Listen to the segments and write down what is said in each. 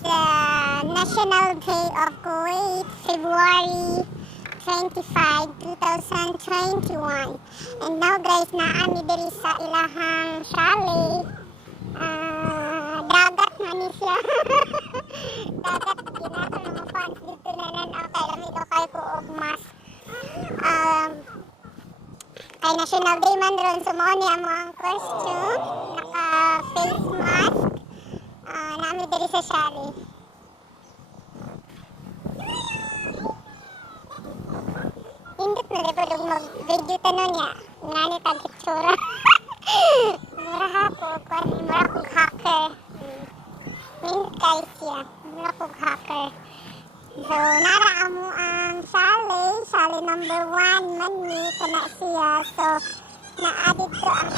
National Day of Kuwait, February 25, 2021. And now guys, naami diri sa ilahang chalet. Dagat man ni siya. Dagat ginato ng fans dito na okay lang ito kay ko og mas. Kay National Day man ron sumuon niya mo ang costume, naka face mask. Naami diri sa chalet. Hindot na rin po mag-video tanong niya. Nga ni tag-itsura. Mura ako. Mura kong hacker. Hindot kayo siya. Mura kong hacker. So, nara mo ang chalet number 1 man ni kana siya. So, na-added ko ang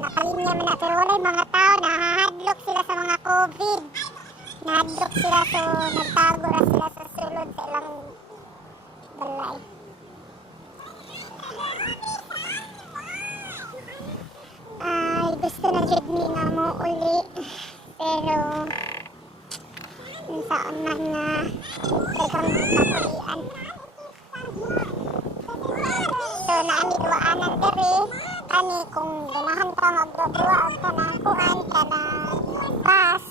nakalinya man na. Pero wala yung mga tao. Nahahadlock sila sa mga COVID. Nahadlock sila. So, nagtago na sila sa sulod sa ilang balay. Gusto na jud mi nga mo uli, pero saan man na dagang kapulian. So naami duwaanan diri kani kung ganahan ka magdudua og kanang kuan kanang bus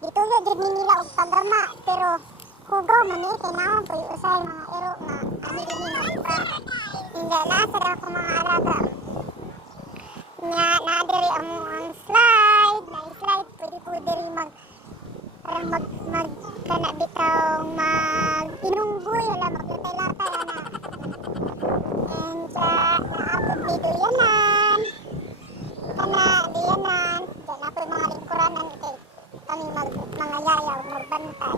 dito jud nila og pagama, pero hugaw man ni kay naon poy usay mga ero nga ani dinhi nga hindi na sa ko mga alaga nga naadiri ang slide pwede po diri parang kana bitaw inunggoy wala maglatay-latay na and naabot dito yanan kana diyanan dyan ako yung mga lingkuranan kay kami mga yayaw magbantay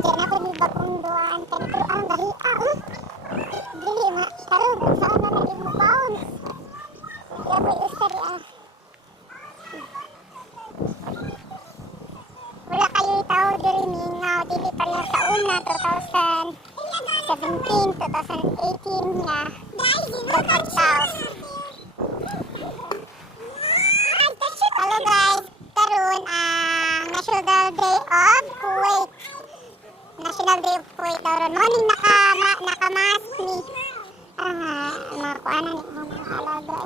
dyan ako yung bagong duwaan kaya pero ang dali dili nga karong saan na naging mo bounce kaya po usari wala kayo tao diri mingaw dili pareha sa una 2017 2018 nga nagkataw. Hello guys, karon ang National Day of Kuwait. National Day of Kuwait karon morning nakamask ni mga kuanan ni mga alaga.